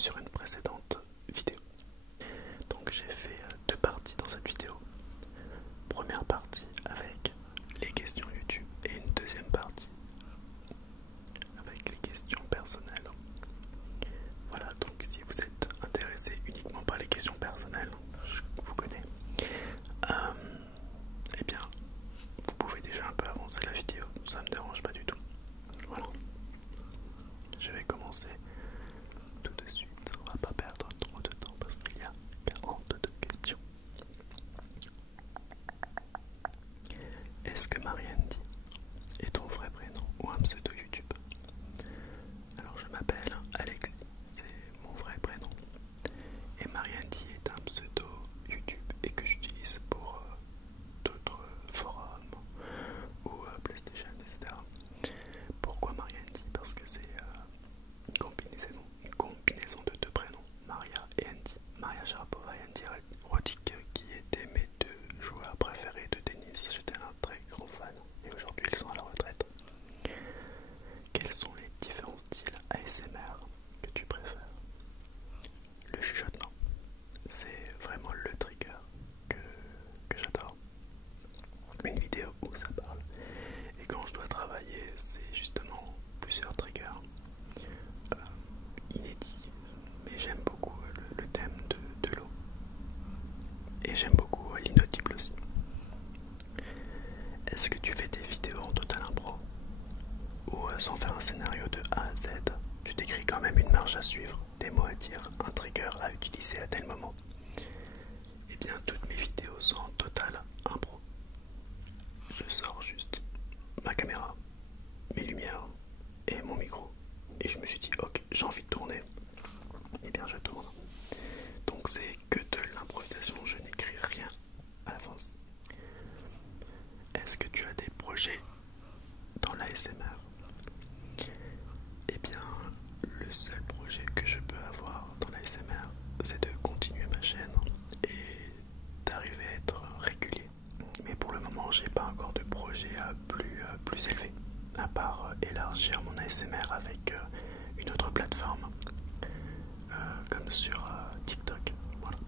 sur une précédente vidéo. Donc j'ai fait deux parties dans cette vidéo. Première partie avec les questions YouTube et une deuxième partie avec les questions personnelles. Voilà, donc si vous êtes intéressé uniquement par les questions personnelles, je vous connais, eh bien vous pouvez déjà un peu avancer la vidéo, ça me dérange pas du tout. Voilà, je vais commencer tout de suite, on va pas perdre trop de temps parce qu'il y a 42 questions. Est-ce que Mariandy est ton vrai prénom ou un pseudo YouTube? Alors je m'appelle Alexis, c'est mon vrai prénom. Et Mariandy est un pseudo YouTube et que j'utilise pour d'autres forums ou PlayStation, etc. Pourquoi Mariandy? Parce que c'est une combinaison de deux prénoms, Maria et Andy. Maria Sharapova et Andy Roddick, qui étaient mes deux joueurs préférés de tennis. J'étais un très grand fan et aujourd'hui ils sont à la retraite. Quels sont les différents styles ASMR que tu préfères? Le chuchotement, c'est vraiment le trigger que j'adore. Une vidéo où ça parle. Et quand je dois travailler, c'est justement plusieurs triggers inédits. Mais j'aime beaucoup le thème de l'eau. Et j'aime beaucoup l'inaudible aussi. Est-ce que tu fais des vidéos en total impro? Ou sans faire un scénario de A à Z, tu décris quand même une marche à suivre, des mots à dire, un trigger à utiliser à tel moment? Eh bien, toutes mes vidéos sont en total impro. Je sors juste ma caméra, mes lumières et mon micro. Et je me suis dit, ok, j'ai envie de tourner. Eh bien, je tourne. Donc c'est que de l'improvisation, je n'écris rien à l'avance. Est-ce que tu as des projets dans l'ASMR? Eh bien, le seul projet que je peux avoir dans l'ASMR, c'est de continuer ma chaîne et d'arriver à être régulier. Mais pour le moment, j'ai pas encore de projet plus élevé, à part élargir mon ASMR avec une autre plateforme, comme sur TikTok. Voilà.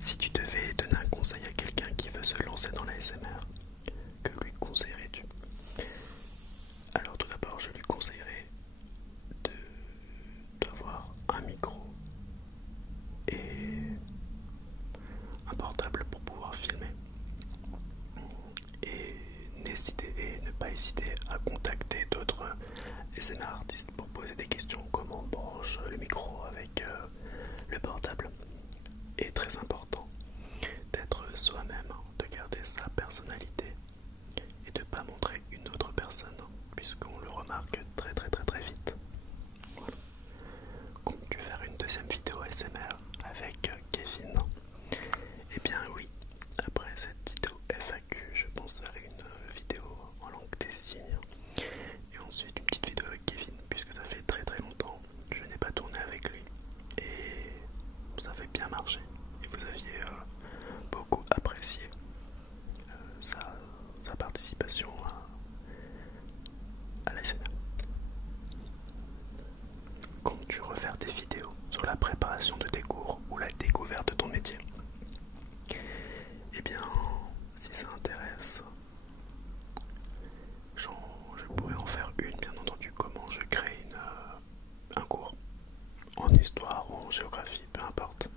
Si tu devais donner un conseil à quelqu'un qui veut se lancer dans l'ASMR, que lui conseillerais-tu? Alors tout d'abord, je lui conseillerais d'avoir un micro et un portable pour pouvoir filmer. Et ne pas hésiter à contacter d'autres ASMR artistes pour poser des questions, comment on branche le micro avec le portable. Et très important d'être soi-même, de garder sa personnalité et de ne pas montrer une autre personne, puisqu'on le remarque très vite. Voilà. Comptes-tu faire une deuxième vidéo ASMR avec Kevin? Eh bien oui, après cette vidéo FAQ, je pense faire une vidéo en langue des signes et ensuite une petite vidéo avec Kevin, puisque ça fait très longtemps que je n'ai pas tourné avec lui et ça avait bien marché et vous aviez beaucoup apprécié sa participation à l'ASMR. Comptes-tu refaire des vidéos sur la préparation de tes cours ou la découverte de ton métier? Eh bien, si ça intéresse, je pourrais en faire une, bien entendu, comment je crée un cours en histoire ou en géographie, peu importe,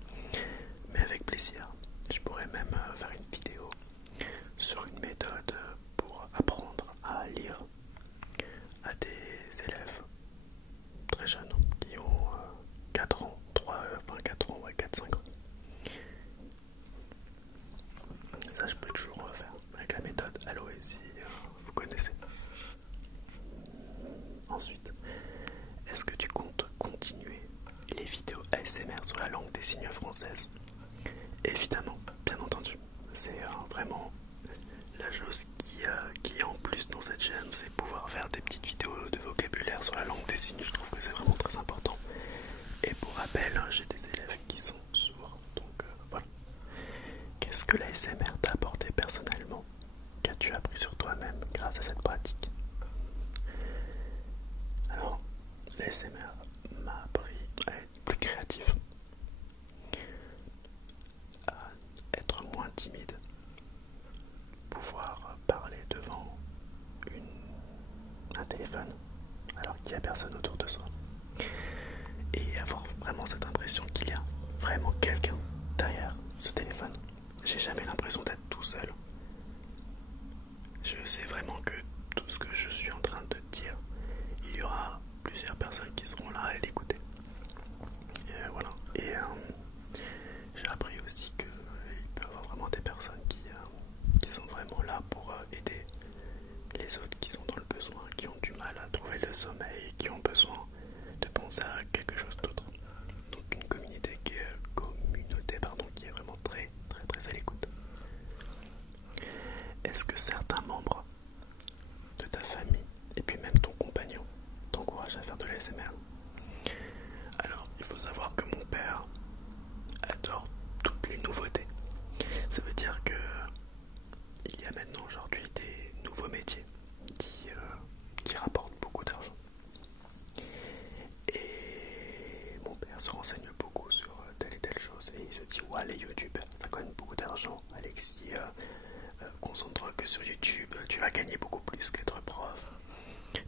mais avec plaisir. Je pourrais même faire une vidéo sur une méthode pour apprendre à lire à des élèves très jeunes qui ont 4 ans, 4 ans, ouais, 4-5 ans. Ça, je peux toujours refaire avec la méthode Aloe si vous connaissez. Ensuite, est-ce que tu comptes continuer les vidéos ASMR sur la langue des signes française? Évidemment, bien entendu. C'est vraiment la chose qui est en plus dans cette chaîne, c'est pouvoir faire des petites vidéos de vocabulaire sur la langue des signes. Je trouve que c'est vraiment très important. Et pour rappel, j'ai des élèves qui sont sourds, donc voilà. Qu'est-ce que la ASMR t'a apporté personnellement? Qu'as-tu appris sur toi-même grâce à cette pratique? l'ASMR m'a appris à être plus créatif, à être moins timide, pouvoir parler devant un téléphone alors qu'il n'y a personne autour de soi et avoir vraiment cette impression qu'il y a vraiment quelqu'un derrière ce téléphone. J'ai jamais l'impression d'être tout seul. Je sais vraiment que tout ce que je suis en train de dire, il y aura plusieurs personnes qui seront là à l'écouter. Et voilà. Et j'ai appris aussi qu'il peut y avoir vraiment des personnes qui sont vraiment là pour aider les autres qui sont dans le besoin, qui ont du mal à trouver le sommeil, qui ont besoin de penser à quelque chose d'autre. Donc une communauté qui est vraiment très très très à l'écoute. Est-ce que certains membres de ta famille et puis même ton compagnon t'encouragent à faire de l'ASMR? Alors il faut savoir que mon père adore toutes les nouveautés. Ça veut dire que il y a maintenant aujourd'hui des nouveaux métiers qui rapportent beaucoup d'argent. Et mon père se renseigne beaucoup sur telle et telle chose et il se dit ouais, les youtubeurs ça gagne beaucoup d'argent, Alexis, concentre-toi que sur YouTube, tu vas gagner beaucoup plus qu'être prof.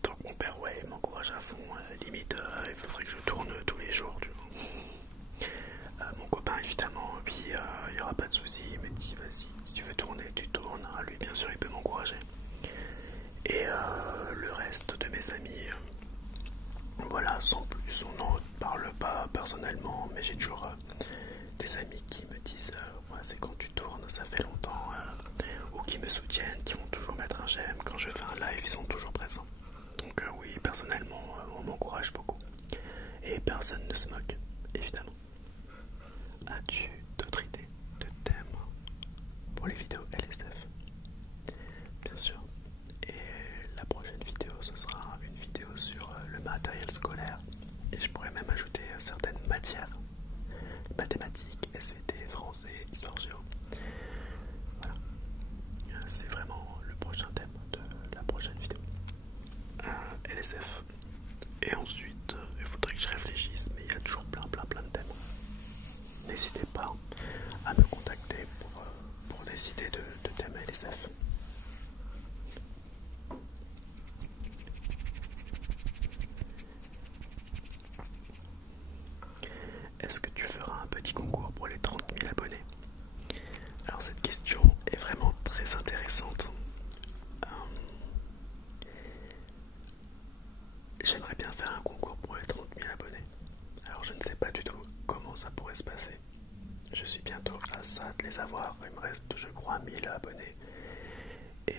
Donc mon père ouais m'encourage à fond, limite il faudrait que je tourne tous les jours, tu vois. Mon copain évidemment, puis il n'y aura pas de souci, il me dit vas-y, si tu veux tourner tu tournes, lui bien sûr il peut m'encourager. Et le reste de mes amis, voilà, sans plus, on n'en parle pas personnellement, mais j'ai toujours des amis qui me disent ouais, c'est quand tu tournes, ça fait longtemps, ou qui me soutiennent, qui vont toujours mettre un j'aime, quand je fais un live, ils sont toujours présents. Donc oui, personnellement, on m'encourage beaucoup. Et personne ne se moque, évidemment. As-tu d'autres idées de thèmes pour les vidéos LSF? Bien sûr. Et la prochaine vidéo, ce sera une vidéo sur le matériel scolaire. Et je pourrais même ajouter certaines matières. Mathématiques, SVT, français, histoire géo. Voilà. C'est vraiment le prochain thème de la prochaine vidéo. LSF. Et ensuite, il faudrait que je réfléchisse, mais il y a toujours plein de thèmes. N'hésitez pas à me contacter pour décider de thèmes LSF. Est-ce que tu feras un petit concours pour les 30 000 abonnés? Alors cette question est vraiment très intéressante. J'aimerais bien faire un concours pour les 30 000 abonnés. Alors je ne sais pas du tout comment ça pourrait se passer. Je suis bientôt à ça de les avoir. Il me reste je crois 1000 abonnés. Et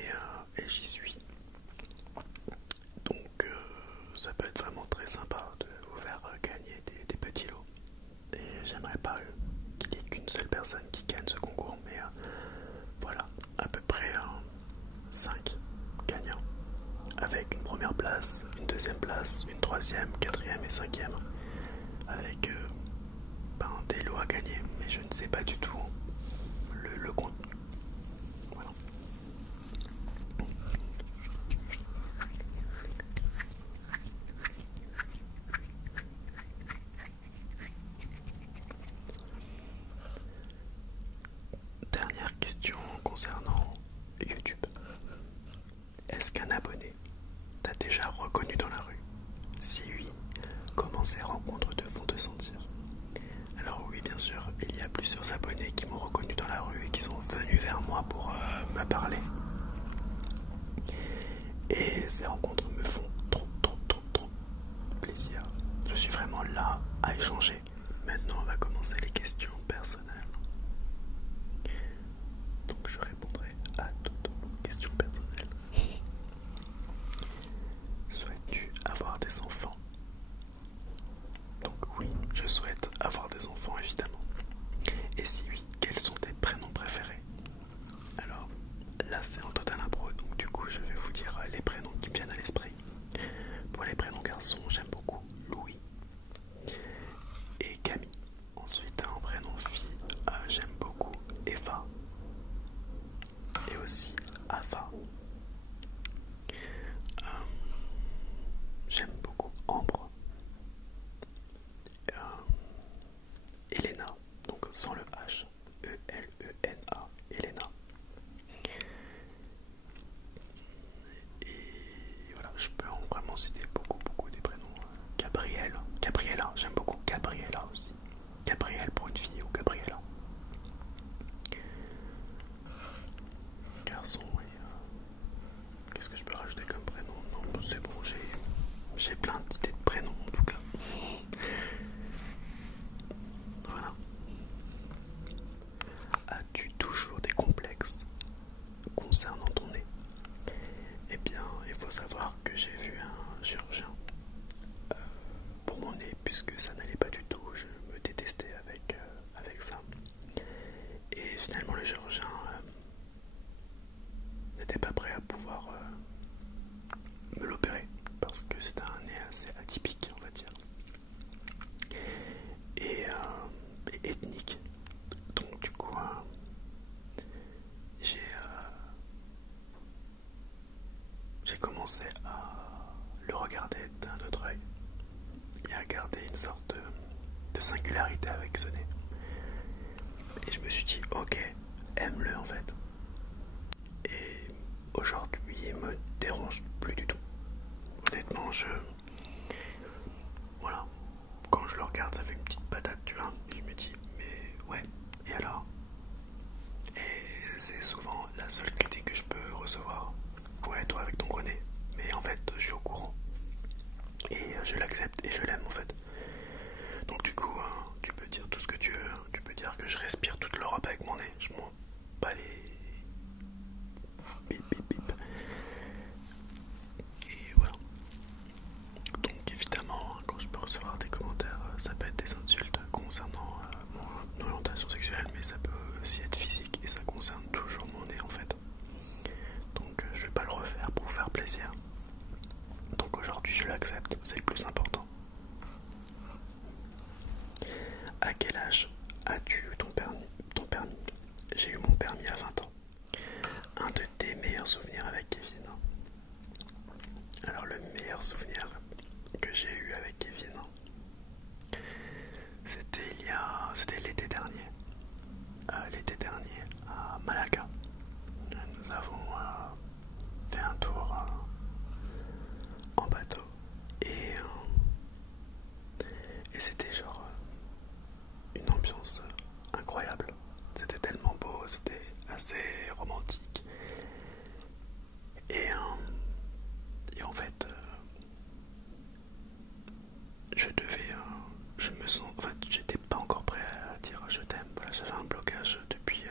j'y suis. Donc ça peut être vraiment très sympa de vous faire gagner des petits lots. Et j'aimerais pas qu'il y ait qu'une seule personne qui gagne ce concours, mais voilà, à peu près 5 gagnants, avec une première place, une deuxième place, une troisième, quatrième et cinquième, avec des lots à gagner, mais je ne sais pas du tout le contenu. Voilà. Dernière question concernant YouTube. Est-ce qu'un abonné t'a déjà reconnu dans la rue? Si oui, comment ces rencontres te font te sentir? Alors oui, bien sûr, il y a plusieurs abonnés qui m'ont reconnu dans la rue et qui sont venus vers moi pour me parler. Et ces rencontres me font trop plaisir. Je suis vraiment là à échanger. Maintenant, on va commencer les questions personnelles. Donc je répondrai à toutes vos questions personnelles. Souhaites-tu avoir des enfants? Donc oui, je souhaite avoir des enfants évidemment. Et si oui, quels sont tes prénoms préférés? Alors là c'est en total impro, donc du coup je vais vous dire les prénoms qui me viennent à l'esprit. Pour les prénoms garçons, j'aime beaucoup Louis et Camille. Ensuite en prénom fille, Gabriella aussi. Gabrielle pour une fille ou Gabriella. Garçon, oui. Qu'est-ce que je peux rajouter comme prénom? Non, c'est bon, j'ai plein d'idées de prénoms en tout cas. Voilà. As-tu toujours des complexes concernant ton nez? Eh bien, il faut savoir que j'ai vu un chirurgien pour mon nez puisque ça n'allait pas du tout. Je me détestais avec ça. Et finalement, le chirurgien n'était pas prêt à pouvoir me l'opérer parce que c'était un nez assez atypique, on va dire, et ethnique. Donc du coup, j'ai commencé à le regarder d'un autre œil et à garder une sorte de singularité avec ce nez. Et je me suis dit, ok, aime-le en fait. Et aujourd'hui, il me dérange plus du tout. Honnêtement, voilà, quand je le regarde, ça fait une petite patate, tu vois. Et je me dis, mais ouais, et alors? Et c'est souvent la seule critique que je peux recevoir. Ouais, toi avec ton gros nez. Mais en fait, je suis au courant. Et je l'accepte et je l'aime en fait. Donc du coup, tu peux dire tout ce que tu veux. Tu peux dire que je respire toute l'Europe avec mon nez. Je m'en bats les... Bip, bip, bip. Et voilà. Donc évidemment, quand je peux recevoir des commentaires, ça peut être des insultes concernant mon orientation sexuelle, mais ça peut aussi être physique et ça concerne toujours mon nez en fait. Donc je vais pas le refaire pour vous faire plaisir. Donc aujourd'hui je l'accepte, c'est le plus important. À quel âge as-tu eu ton permis? J'ai eu mon permis à 20 ans. Un de tes meilleurs souvenirs avec Kevin? Alors le meilleur souvenir que j'ai eu avec Kevin, c'était l'été dernier. L'été dernier à Malaga. Nous avons fait un tour en bateau et c'était genre une ambiance incroyable. C'était tellement beau, c'était assez romantique. Et en fait, je me sens, en fait, j'étais pas encore prêt à dire je t'aime. Voilà, j'avais un blocage depuis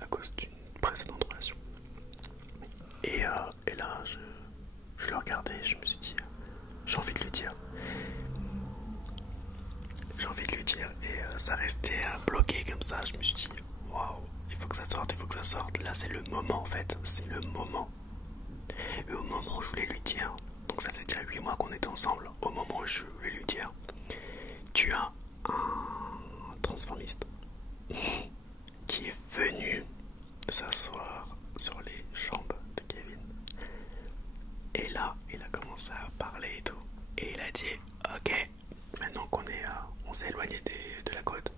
à cause d'une précédente relation. Et là, je le regardais et je me suis dit, j'ai envie de lui dire. J'ai envie de lui dire et ça restait bloqué comme ça. Je me suis dit, waouh, il faut que ça sorte, il faut que ça sorte. Là, c'est le moment en fait, c'est le moment. Et au moment où je voulais lui dire, donc ça faisait déjà 8 mois qu'on était ensemble, au moment où je voulais lui dire, tu as un transformiste qui est venu s'asseoir sur les jambes de Kevin. Et là, il a commencé à parler et tout. Et il a dit, ok, maintenant qu'on on s'est éloigné de la côte,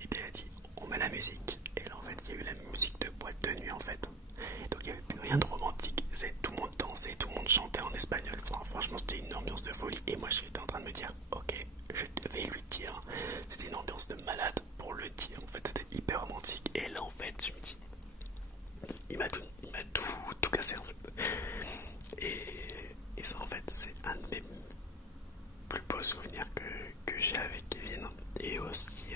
et bien il a dit, on met la musique. Et là en fait, il y a eu la musique de boîte de nuit en fait. Et donc il n'y avait plus rien de romantique. Tout le monde dansait, tout le monde chantait en espagnol. Enfin, franchement, c'était une ambiance de folie. Et moi, j'étais en train de me dire, ok, je devais lui dire. C'était une ambiance de malade pour le dire. En fait, c'était hyper romantique. Et là, en fait, je me dis, il m'a tout cassé en fait. Et ça, en fait, c'est un des plus beaux souvenirs que j'ai avec Kevin. Et aussi,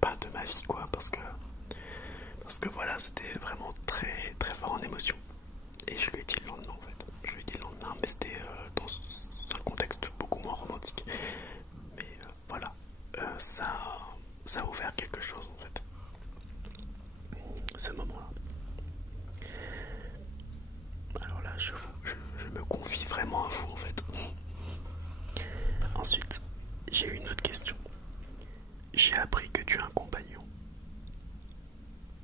pas de ma vie, quoi. Parce que voilà, c'était vraiment très, très fort en émotion. Et je lui ai dit le lendemain en fait. Je lui ai dit le lendemain, mais c'était dans un contexte beaucoup moins romantique. Mais voilà, ça a ouvert quelque chose en fait. Ce moment-là. Alors là, je me confie vraiment à vous en fait. Ensuite, j'ai eu une autre question. J'ai appris que tu as un compagnon.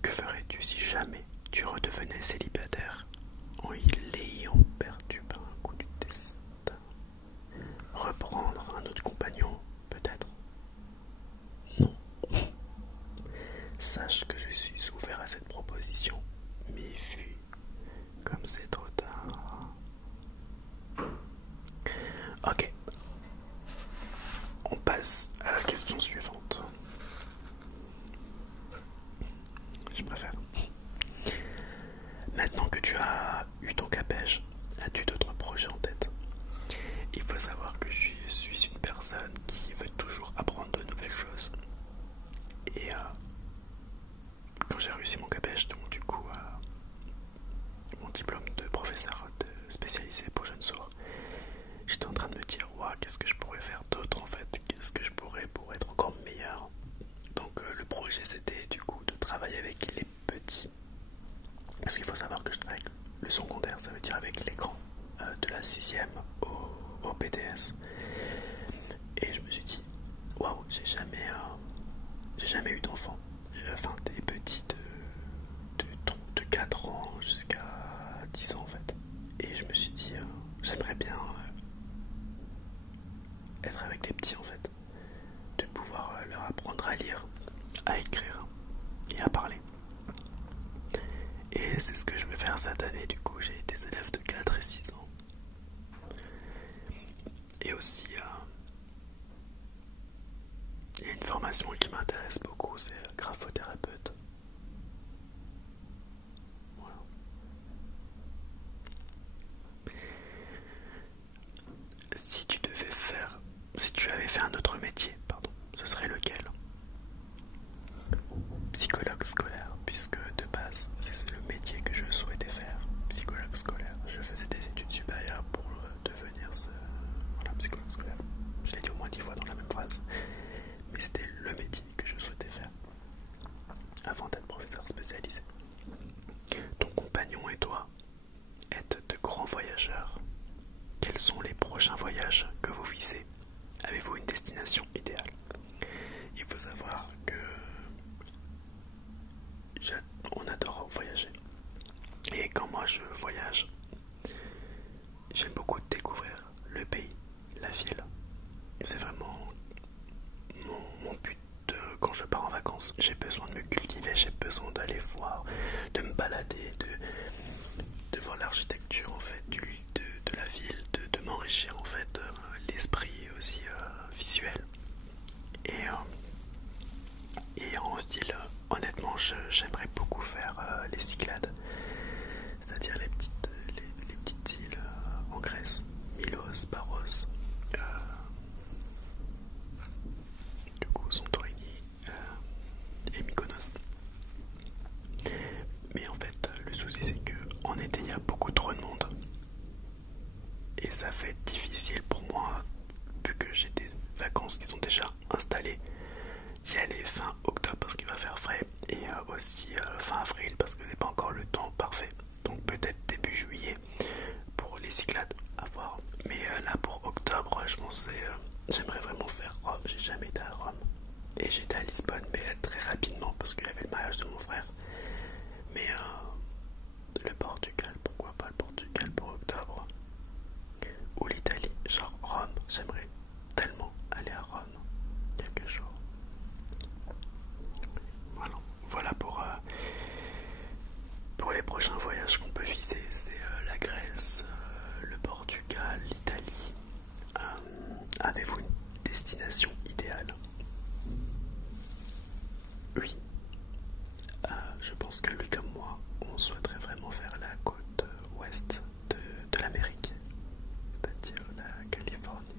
Que ferais-tu si jamais tu redevenais célibataire en l'ayant perdu par un coup du destin? Reprendre un autre compagnon, peut-être? Non. Sache que je suis ouvert à cette proposition, mais vu comme c'est trop tard. Ok. Maintenant que tu as eu ton CAPES, as-tu d'autres projets en tête? Il faut savoir que je suis une personne qui veut toujours apprendre de nouvelles choses. Et quand j'ai réussi mon CAPES, donc du coup mon diplôme de professeur spécialisé pour jeunes sourds, j'étais en train de me dire ouah, qu'est-ce que je pourrais faire d'autre en fait, qu'est-ce que je pourrais pour être encore meilleur. Donc le projet c'était du coup de travailler avec les petits, parce qu'il faut savoir que je travaille avec le secondaire, ça veut dire avec les grands, de la 6e au BTS. Et je me suis dit waouh, j'ai jamais eu d'enfant, enfin des petits de 4 ans jusqu'à 10 ans en fait. Et je me suis dit j'aimerais bien être avec des petits en fait, de pouvoir leur apprendre à lire, à écrire et à parler. Et c'est ce que je vais faire cette année. Du coup j'ai des élèves de 4 et 6 ans. Et aussi il y a une formation qui m'intéresse beaucoup, c'est graphothérapeute. Voilà. Si tu avais fait un autre métier, pardon, ce serait lequel? Psychologue scolaire, puisque de base, c'est le métier que je souhaitais faire. Psychologue scolaire. Je faisais des études supérieures pour devenir voilà, psychologue scolaire. Je l'ai dit au moins 10 fois dans la même phrase. Mais c'était le métier que je souhaitais faire avant d'être professeur spécialisé. Ton compagnon et toi êtes de grands voyageurs. Quels sont les prochains voyages que vous visez? Avez-vous une destination idéale? Il faut savoir que on adore voyager. Et quand moi je voyage, j'aime beaucoup découvrir le pays, la ville. C'est vraiment mon but quand je pars en vacances. J'ai besoin de me cultiver, j'ai besoin d'aller voir, de me balader, de voir l'architecture en fait, de la ville, de m'enrichir en fait l'esprit aussi visuel. Et en style, honnêtement, j'aimerais beaucoup faire les Cyclades, c'est-à-dire les petites îles en Grèce, Milos, Paros, du coup Santorini et Mykonos. Mais en fait, le souci c'est que en été il y a beaucoup trop de monde et ça fait être difficile pour moi, vu que j'ai des vacances qui sont déjà installées, d'y aller fin octobre parce qu'il va faire frais et aussi fin avril parce que c'est pas encore le temps parfait. Donc peut-être début juillet pour les Cyclades à voir. Mais là pour octobre, je pensais, j'aimerais vraiment faire Rome. J'ai jamais été à Rome et j'étais à Lisbonne, mais très rapidement parce qu'il y avait le mariage de mon frère. Mais le Portugal, pourquoi pas le Portugal pour octobre? Ou l'Italie, genre Rome, j'aimerais tellement aller à Rome quelque chose. Voilà pour les prochains voyages qu'on peut viser, c'est la Grèce, le Portugal, l'Italie. Avez-vous une destination idéale? Oui, je pense que lui comme moi, on souhaiterait vraiment faire la côte ouest de l'Amérique, c'est-à-dire la Californie,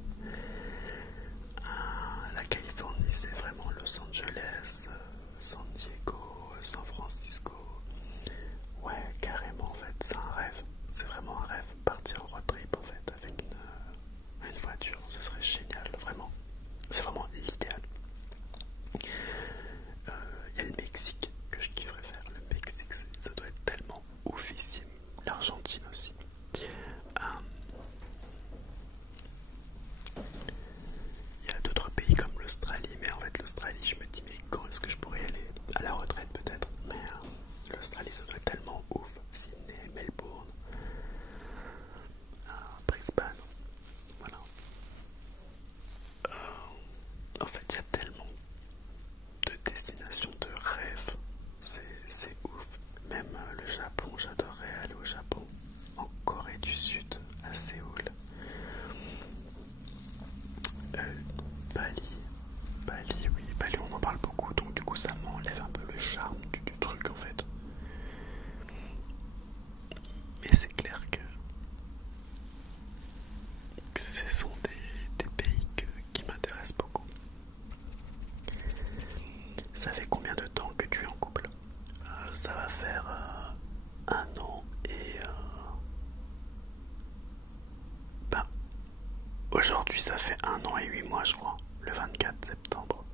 Aujourd'hui, ça fait 1 an et 8 mois, je crois, le 24 septembre.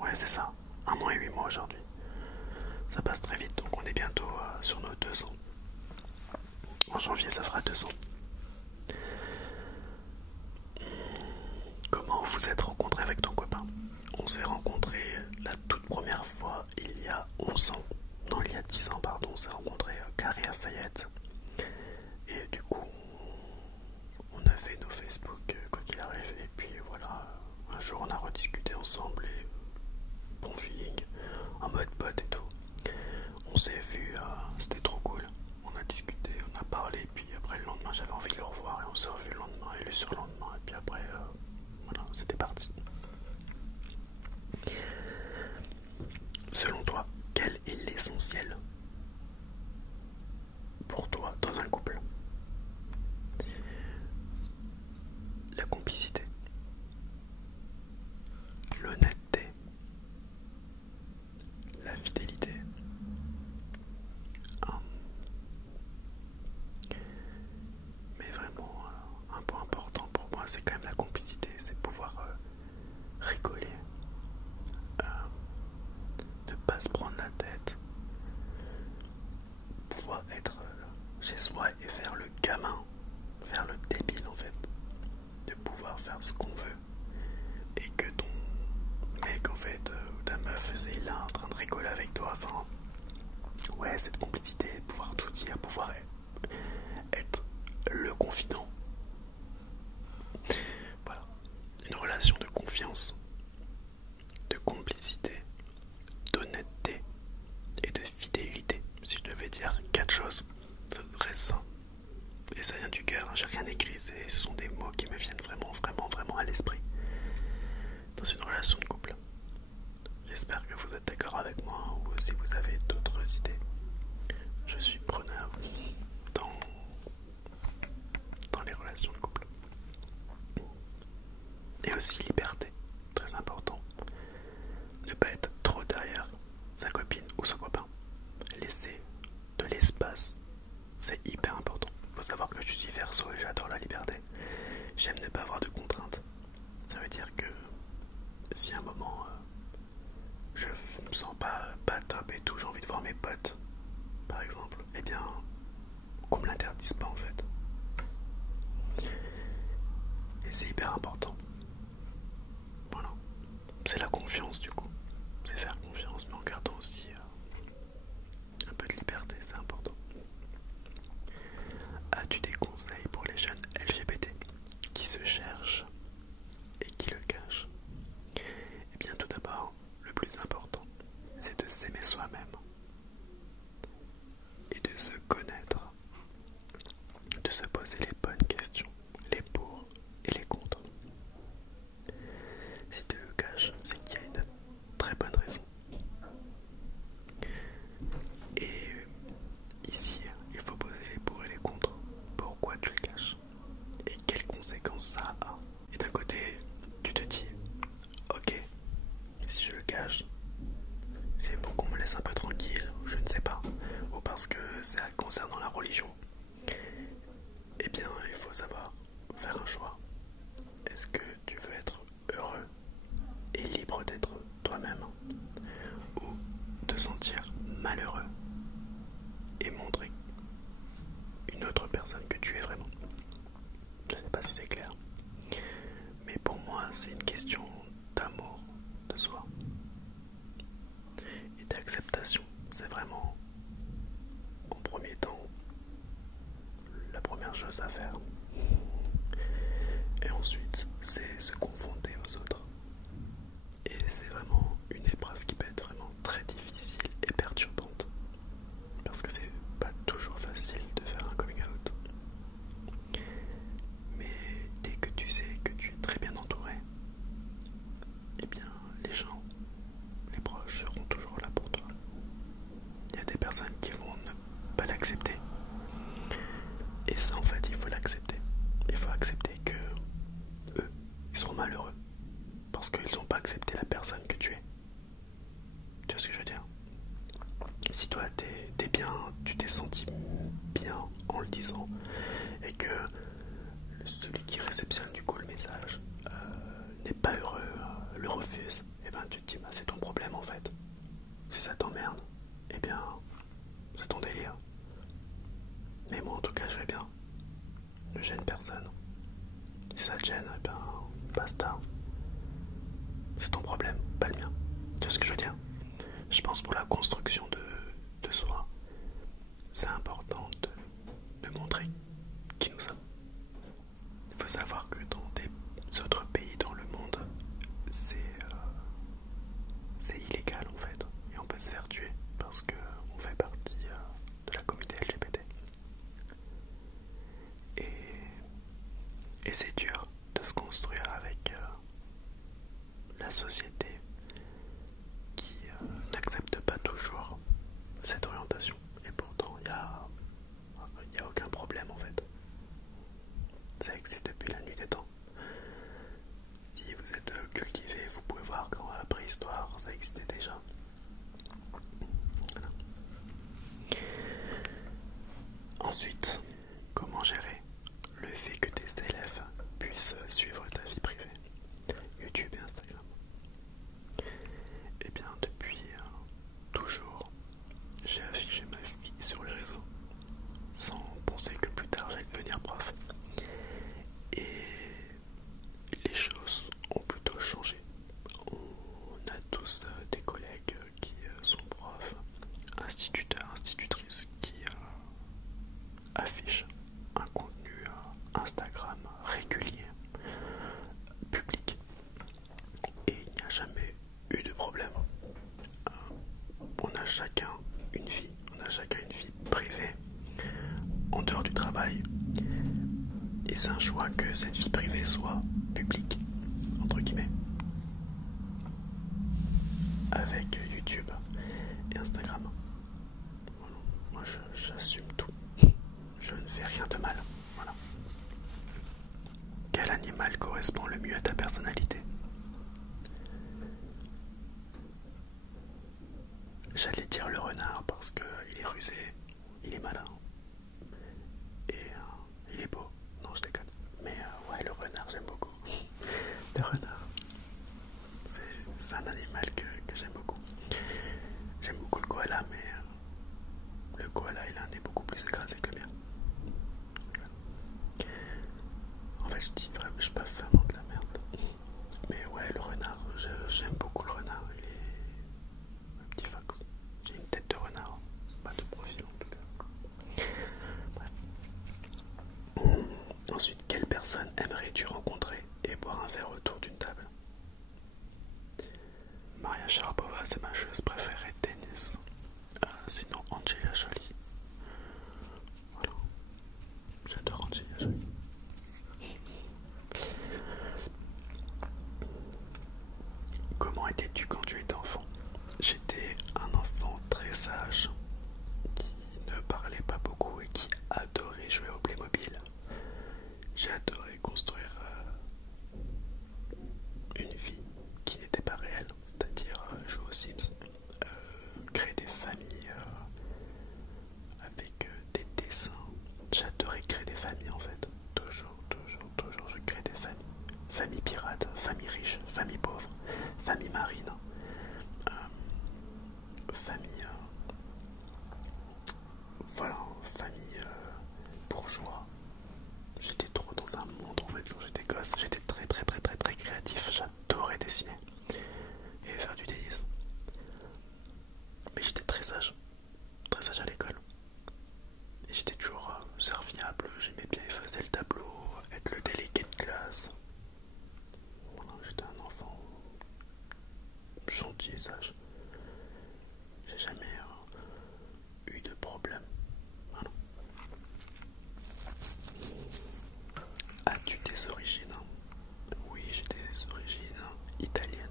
Ouais, c'est ça, 1 an et 8 mois aujourd'hui. Ça passe très vite, donc on est bientôt sur nos 2 ans. En janvier, ça fera 2 ans. Comment vous vous êtes rencontrés avec ton copain? On s'est rencontrés la toute première fois il y a 11 ans. Non, il y a 10 ans, pardon. On s'est rencontrés Carré à Fayette. Et du coup, on a fait nos Facebook, quoi qu'il arrive. Et puis voilà, un jour on a rediscuté ensemble et bon feeling, en mode pote et tout. On s'est vu, c'était trop cool. On a discuté, on a parlé, et puis après le lendemain j'avais envie de le revoir et on s'est revu le lendemain et le surlendemain. Et puis après, voilà, c'était parti. Selon toi, quel est l'essentiel pour toi dans un couple? La complicité, l'honnêteté, la fidélité. Mais vraiment, un point important pour moi, c'est quand même la complicité, c'est pouvoir rigoler, ne pas se prendre la tête, pouvoir être chez soi et faire le gamin, faire le débile en fait, de pouvoir faire ce qu'on veut et que ton mec en fait ou ta meuf c'est là en train de rigoler avec toi. Enfin, ouais, cette complicité, pouvoir tout dire, pouvoir être le confident. Voilà, une relation de confiance, de complicité, d'honnêteté et de fidélité. Si je devais dire 4 choses, ce serait ça. Et ça vient du cœur, j'ai rien écrit, ce sont des mots qui me viennent vraiment à l'esprit dans une relation de couple. J'espère que vous êtes d'accord avec moi, ou si vous avez d'autres idées, je suis preneur dans les relations de couple. Et aussi liberté, très important. Ne pas être trop derrière sa copine ou son copain. Laisser de l'espace, c'est hyper important. Il faut savoir que je suis Verseau et j'adore la liberté. J'aime ne pas avoir de contraintes. Ça veut dire que si à un moment je me sens pas top et tout, j'ai envie de voir mes potes par exemple, eh bien qu'on me l'interdise pas en fait. Et c'est hyper important. Voilà, c'est la confiance du coup, c'est faire confiance mais en gardant aussi un peu de liberté, c'est important. As-tu des conseils pour les jeunes LGBT qui se cherchent et qui le cachent? Eh bien tout d'abord, le plus important, c'est de s'aimer soi-même et de se connaître, de se poser les bonnes questions, les pour et les contre. Si tu le caches, c'est qu'il y a une très bonne raison. Et ici, il faut poser les pour et les contre. Pourquoi tu le caches? Et quelles conséquences ça a? Et d'un côté, tu te dis, ok, si je le cache, c'est pour qu'on me laisse un peu tranquille, je ne sais pas, ou parce que ça concernant la religion. Eh bien, il faut savoir faire un choix. Est-ce que tu veux être heureux et libre d'être toi-même, ou te sentir malheureux et montrer une autre personne que tu es vraiment? Je ne sais pas si c'est clair, mais pour moi, c'est une question d'amour de soi et d'acceptation. C'est vraiment, en premier temps, la première chose à faire. Et ensuite, c'est se confronter aux autres. Et c'est vraiment une épreuve qui peut être vraiment très difficile et perturbante. Parce que c'est pas toujours facile de faire un coming out. Mais dès que tu sais que tu es très bien entouré, eh bien les gens, les proches seront toujours là pour toi. Il y a des personnes qui vont ne pas l'accepter. Et ça en fait il faut l'accepter. Il faut accepter que eux, ils seront malheureux. Parce qu'ils n'ont pas accepté la personne que tu es. Tu vois ce que je veux dire? Si toi t'es bien, tu t'es senti bien en le disant, et que celui qui réceptionne du coup le message n'est pas heureux, le refuse, et ben tu te dis bah, c'est ton problème en fait. Si ça t'emmerde, eh bien c'est ton délire. Mais moi en tout cas je vais bien. Ne gêne personne. Si ça te gêne, eh bien basta. C'est ton problème, pas le mien. Tu vois ce que je veux dire? Je pense pour la construction de soi, c'est important de montrer qui nous sommes. Il faut savoir que dans des autres pays dans le monde, c'est illégal en fait. Et on peut se faire tuer parce qu'on fait partie de la communauté LGBT. Et c'est dur de se construire avec la société qui n'accepte pas toujours cette orientation. Et pourtant, il n'y a aucun problème en fait. Ça existe depuis la nuit des temps. Si vous êtes cultivé, vous pouvez voir qu'en la préhistoire, ça existait déjà. Voilà. Ensuite, comment gérer le fait que tes élèves puissent suivre ta vie privée, YouTube et Instagram? Eh bien, depuis toujours, j'ai affiché ma vie sur les réseaux, sans penser que plus tard j'allais devenir prof. Et les choses ont plutôt changé. On a tous des collègues qui sont profs, instituteurs, institutrices, qui affichent un contenu Instagram régulier, public. Et il n'y a jamais eu de problème. On a chacun une vie, privée en dehors du travail. Et c'est un choix que cette vie privée soit publique, entre guillemets. Avec YouTube et Instagram. Moi j'assume tout. Je ne fais rien de mal. Voilà. Quel animal correspond le mieux à ta personnalité? J'allais dire le renard parce qu'il est rusé, il est malin et il est beau. Non, je déconne. Mais ouais, le renard, j'aime beaucoup. Le renard, c'est un animal que j'aime beaucoup. J'aime beaucoup le koala, mais le koala, il a un nez beaucoup plus écrasé que le mien. En fait, je dis vraiment, je suis pas vraiment de la merde. Mais ouais, le renard, j'aime beaucoup le renard. Il est un petit fox. J'ai une tête de renard, pas de profil en tout cas. Bref. Ensuite, quelle personne aimerais-tu rencontrer et boire un verre autour d'une table? Maria Sharapova, c'est ma joueuse préférée de tennis. Sinon, Angelina Jolie. Voilà. J'adore Angelina Jolie. Comment étais-tu quand tu étais enfant? J'étais un enfant très sage qui ne parlait pas beaucoup et qui adorait jouer au Playmobil. J'ai adoré construire une vie qui n'était pas réelle, c'est-à-dire jouer aux Sims, créer des familles avec des dessins. J'adorais créer des familles en fait. Toujours, je crée des familles. Famille pirate, famille riche, famille pauvre, famille marine, famille voilà, famille bourgeois. J'étais trop dans un monde en fait quand j'étais gosse. J'étais très créatif. J'adorais dessiner et faire du tennis. Mais j'étais très sage à l'école. Et j'étais toujours serviable. J'aimais bien effacer le tableau, être le délégué de classe. Voilà, j'étais un enfant gentil et sage. J'ai jamais eu de problème. Voilà. As-tu des origines? Oui, j'ai des origines italiennes.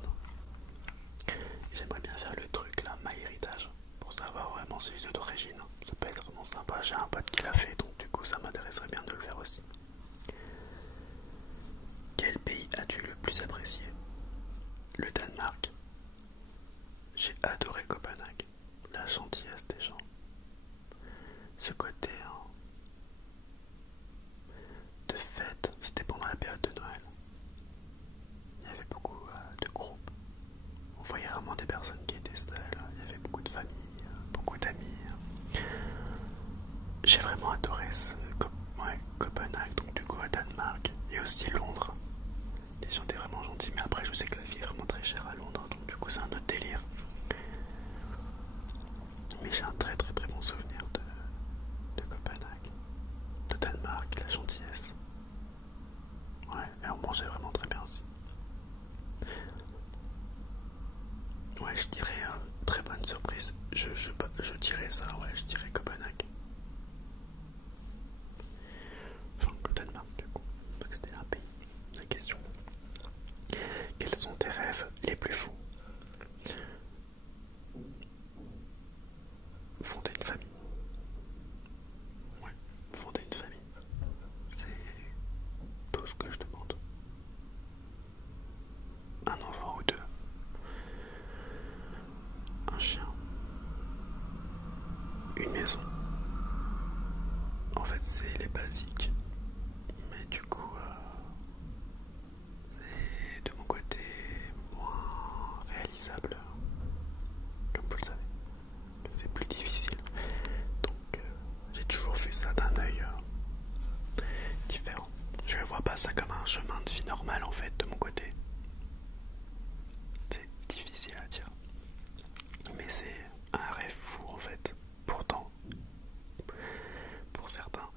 J'aimerais bien faire le truc là, MyHéritage, pour savoir vraiment si j'ai d'origine. Ça peut être vraiment sympa. J'ai un pote qui l'a fait, donc du coup ça m'intéresserait bien de le faire aussi. Quel pays as-tu le plus apprécié? Le Danemark. J'ai adoré Copenhague. La gentillesse des gens. Ce côté j'ai vraiment adoré Copenhague, donc du coup à Danemark, et aussi Londres. Les gens étaient vraiment gentils, mais après je sais que la vie est vraiment très chère à Londres, donc du coup c'est un autre délire. Mais j'ai un très très très bon souvenir de Copenhague, de Danemark, la gentillesse. Ouais, et on mangeait vraiment très bien aussi. Ouais, je dirais très bonne surprise. Je dirais ça, ouais, je dirais Copenhague. Enfin, le Danemark, du coup. Donc c'était un pays. La question. Quels sont tes rêves les plus fous? Fonder une famille. Ouais, fonder une famille. C'est tout ce que je demande. Un enfant ou deux. Un chien. Une maison. En fait, c'est les basiques. Mais du coup, c'est de mon côté moins réalisable. Comme vous le savez. C'est plus difficile. Donc, j'ai toujours vu ça d'un œil différent. Je ne vois pas ça comme un chemin de vie normal en fait de mon côté. C'est difficile à dire. Mais c'est un rêve fou en fait. Pourtant, pour certains,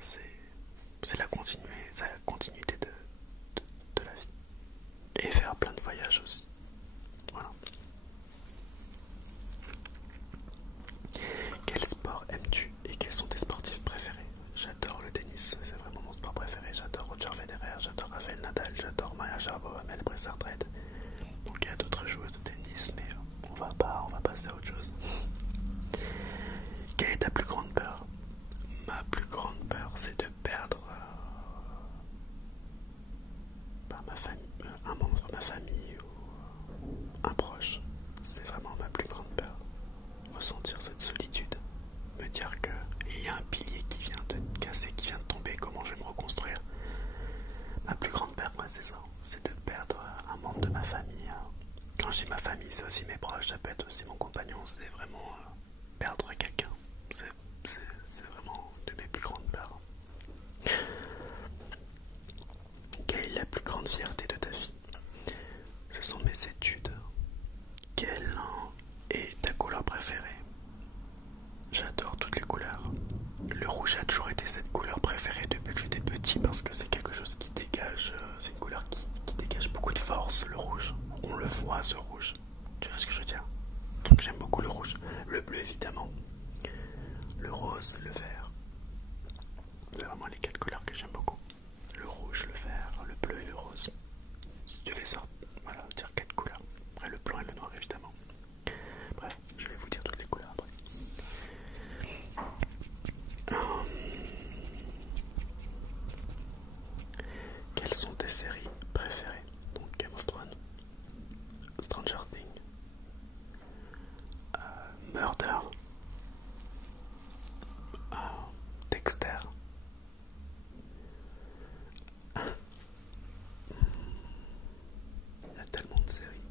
c'est la continuité de la vie. Et faire plein de voyages aussi. Voilà. Quel sport aimes-tu et quels sont tes sportifs préférés? J'adore le tennis, c'est vraiment mon sport préféré. J'adore Roger Federer, j'adore Rafael Nadal, j'adore Maria Sharapova, Mel Bressard-Reid. Donc il y a d'autres joueuses de tennis, mais on va passer à autre chose. Quelle est ta plus grande peur? Ma plus grande peur, c'est de perdre ma famille, un membre de ma famille ou un proche. C'est vraiment ma plus grande peur. Ressentir cette solitude, me dire qu'il y a un pilier qui vient de casser, qui vient de tomber, comment je vais me reconstruire. Ma plus grande peur, moi, c'est ça, c'est de perdre un membre de ma famille. Quand je dis ma famille, c'est aussi mes proches, ça peut être aussi mon compagnon, c'est vraiment perdre quelqu'un. C'est vraiment de mes plus grandes peurs. Quelle est la plus grande fierté de ta vie? Ce sont mes études. Quelle est ta couleur préférée? J'adore toutes les couleurs. Le rouge a toujours été cette couleur préférée depuis que j'étais petit parce que c'est quelque chose qui dégage, c'est une couleur qui dégage beaucoup de force, le rouge. On le voit ce rouge. Tu vois ce que je veux dire? Donc j'aime beaucoup le rouge. Le bleu évidemment. Le rose, le vert. C'est vraiment les 4 couleurs que j'aime beaucoup. Le rouge, le vert, le bleu et le rose. Si tu devais voilà, dire 4 couleurs. Après le blanc et le noir évidemment. Bref, je vais vous dire toutes les couleurs après. Quelles sont tes séries préférées? Donc Game of Thrones, Stranger Things, Murder, Dexter. Il y a tellement de séries.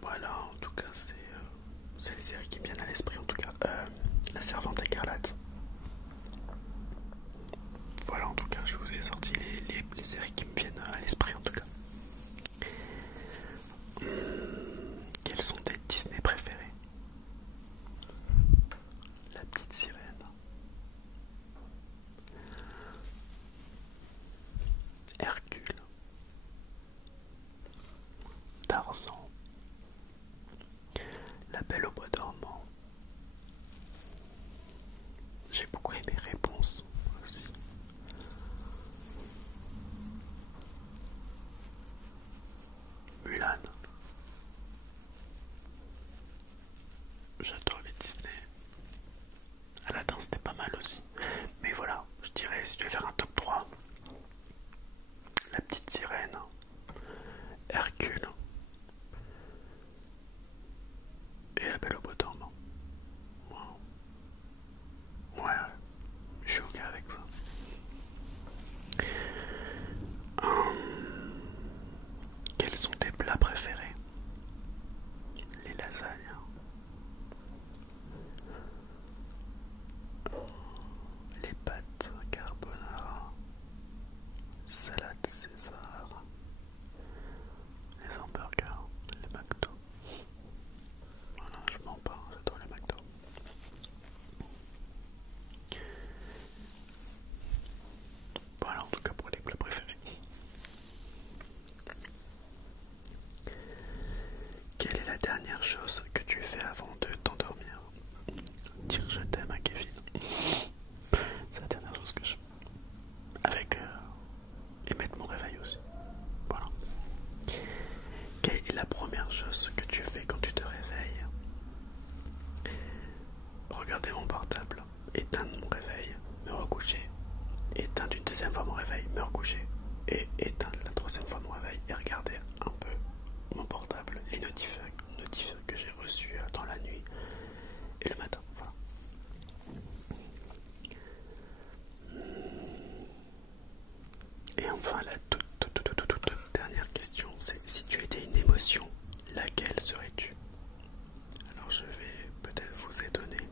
Voilà, en tout cas, c'est les séries qui me viennent à l'esprit. En tout cas, La Servante écarlate. Voilà, en tout cas, je vous ai sorti les séries qui me viennent à l'esprit. En tout cas, quels sont tes Disney préférés? La Petite Sirène, Hercule, Tarzan, La Belle au Bois dormant. J'ai beaucoup aimé Réponse aussi. Mulan. J'adore les Disney. Aladdin c'était pas mal aussi. Mais voilà, je dirais si je devais faire un top 3, La Petite Sirène, Hercule et La Belle au Bois dormant. Ouais, je suis ok avec ça. Quels sont tes plats préférés? Les lasagnes. me recoucher et éteindre la troisième fois mon réveil et regarder un peu mon portable, les notifs que j'ai reçus dans la nuit et le matin. Voilà. Et enfin, la toute dernière question, c'est si tu étais une émotion, laquelle serais-tu? Alors je vais peut-être vous étonner,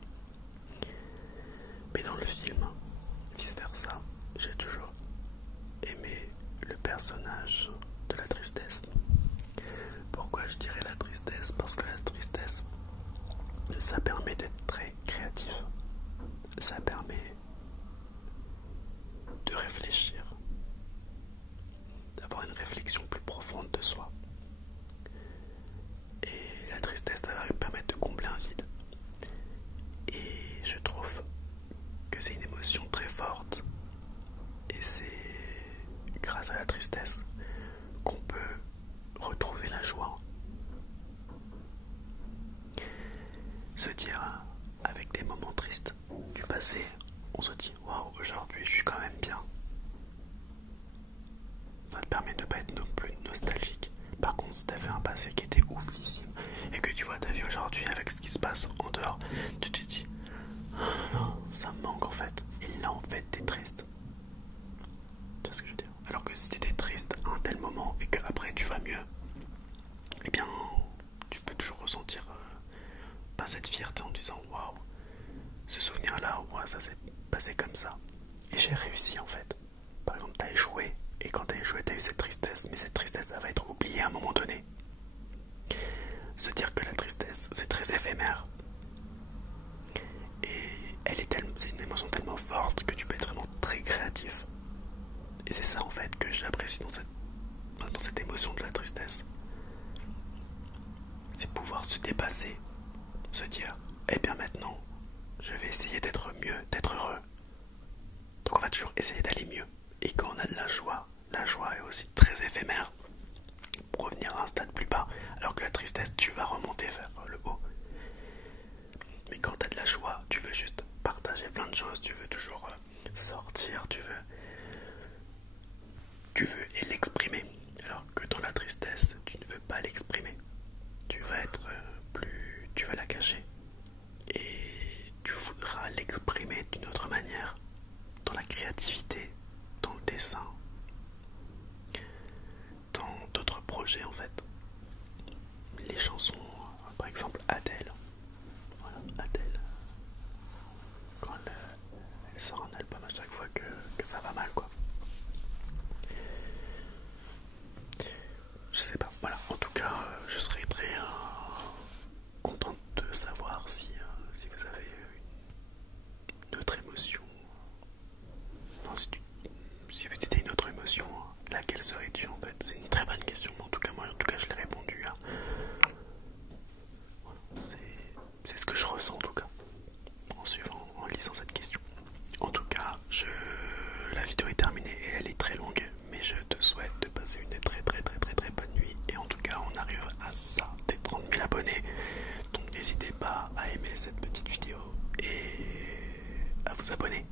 mais dans le film, vice versa, j'ai toujours aimé le personnage de la tristesse. Pourquoi je dirais la tristesse? Parce que la tristesse, ça permet d'être très créatif. Ça permet de réfléchir, d'avoir une réflexion plus profonde de soi. Et la tristesse, ça va permettre de combler un vide. Et je trouve que c'est une émotion très forte. Et c'est grâce à la tristesse qu'on peut retrouver la joie. Se dire avec des moments tristes du passé, on se dit waouh, aujourd'hui je suis quand même bien. Ça te permet de ne pas être non plus nostalgique. Par contre, si tu avais un passé qui était oufissime et que tu vois ta vie aujourd'hui avec ce qui se passe en dehors, tu te dis oh non, ça me manque en fait. Et là en fait t'es triste. Tu vois ce que je veux dire? Alors que si t'étais triste à un tel moment et qu'après tu vas mieux, eh bien tu peux toujours ressentir pas cette fierté en disant waouh, ce souvenir là, ouais, ça s'est passé comme ça et j'ai réussi en fait. Par exemple, t'as échoué et quand t'as échoué t'as eu cette tristesse, mais cette tristesse ça va être oubliée à un moment donné. Se dire que la tristesse c'est très éphémère et c'est une émotion tellement forte que tu peux être vraiment très créatif. Et c'est ça en fait que j'apprécie dans cette émotion de la tristesse. C'est pouvoir se dépasser, se dire eh bien maintenant je vais essayer d'être mieux, d'être heureux. Donc on va toujours essayer d'aller mieux. Et quand on a de la joie est aussi très éphémère pour revenir à un stade plus bas. Alors que la tristesse, tu vas remonter vers le haut. Mais quand tu as de la joie, tu veux juste partager plein de choses, tu veux toujours sortir, tu veux l'exprimer. Alors que dans la tristesse, tu ne veux pas l'exprimer. Tu vas être tu vas la cacher. Et tu voudras l'exprimer d'une autre manière. Dans la créativité, dans le dessin, dans d'autres projets en fait. Les chansons, par exemple Adèle. Voilà, Adèle. Quand elle sort un album à chaque fois que ça va mal quoi. Je sais pas, voilà, en tout cas je serais très content de savoir si vous avez une autre émotion. Enfin, si vous étiez une autre émotion, laquelle serais-tu en fait? C'est une très bonne question, mais en tout cas moi je l'ai répondu. Voilà, c'est ce que je ressens en tout cas, en lisant cette question. En tout cas, la vidéo est terminée et elle est très longue, mais je te souhaite de passer une très bonne nuit. Et en tout cas, on arrive à ça, des 30 000 abonnés. Donc n'hésitez pas à aimer cette petite vidéo et à vous abonner.